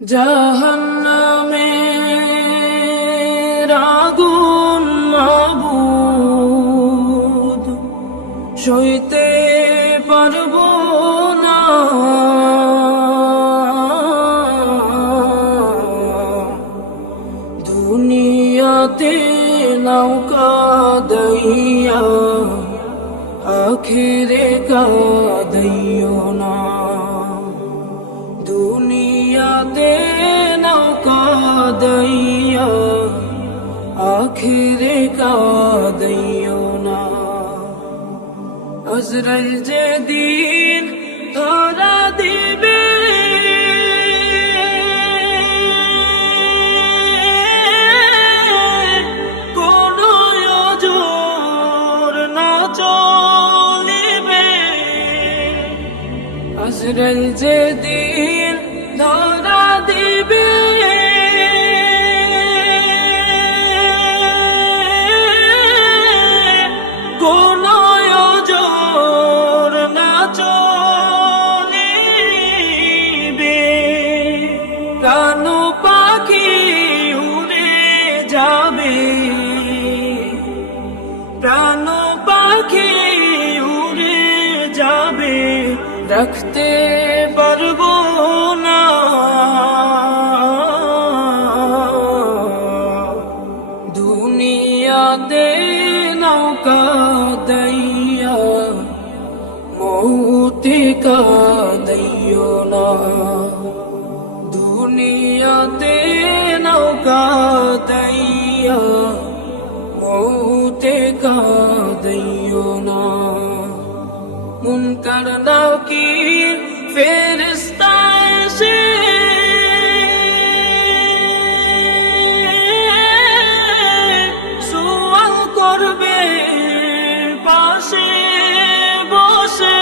জাহান্নামের আগুন মাবুদ সইতে পারবো না, দুনিয়াতে নৌকা দইয়া আখিরে কাঁদিও না। দুনিয়াতে নৌকা দইয়া আখিরে কাঁদিও না। আজরাইল যেদিন ধরা দিবে কোনো ওজর না চলিবে। আজরাইল যেদিন ধরা দিবে কোনো ওজর না চলিবে। প্রাণ পাখি উড়ে যাবে, প্রাণ পাখি উড়ে যাবে, রাখতে পারবো না। দুনিয়াতে নৌকা দইয়া মৌতে কাঁদিও না। দুনিয়াতে নৌকা দইয়া মৌতে কাঁদিও না। মুনকার নাকির ফেরেশতা এসে সুয়াল করবে পাশে বসে।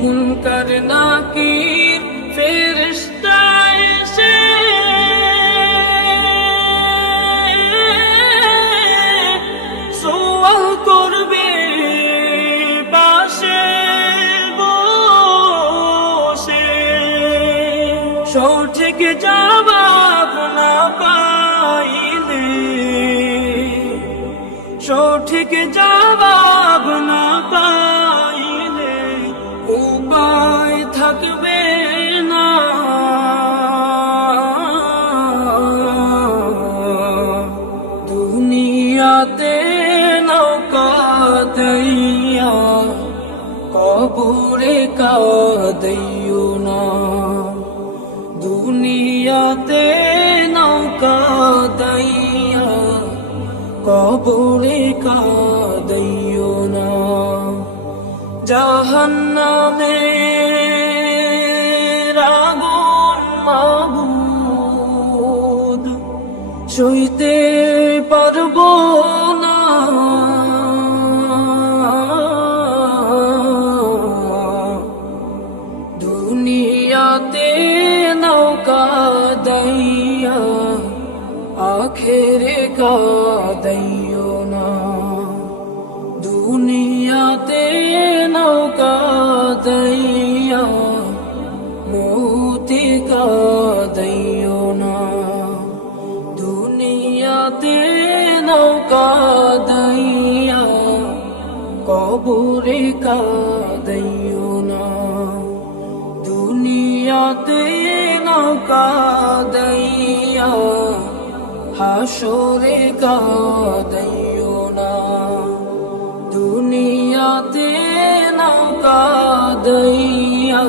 মুনকার নাকির ফেরেশতা এসে সুয়াল করবে সঠিক জবাব না পাইলে, সঠিক জবাব না পাইলে উপায় থাকবে না। দুনিয়াতে নৌকা দইয়া কবরে কাঁদিও না। দুনিয়াতে নৌকা দইয়া কবরে কাঁদিও না। জাহান্নামের আগুন মাবুদ সইতে পারবো না। দুনিয়াতে নৌকা দইয়া আখিরে কাঁদিও না। দুনিয়াতে নৌকা দইয়া মৌতে কাঁদিও না। দুনিয়াতে নৌকা দইয়া কবরে কাঁদিও না। দুনিয়াতে নৌকা দইয়া হাসরে কাঁদিও না। দুনিয়াতে নৌকা দইয়া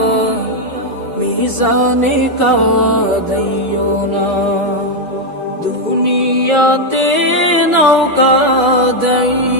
মিজানে কাঁদিও না। দুনিয়াতে নৌকা দইয়া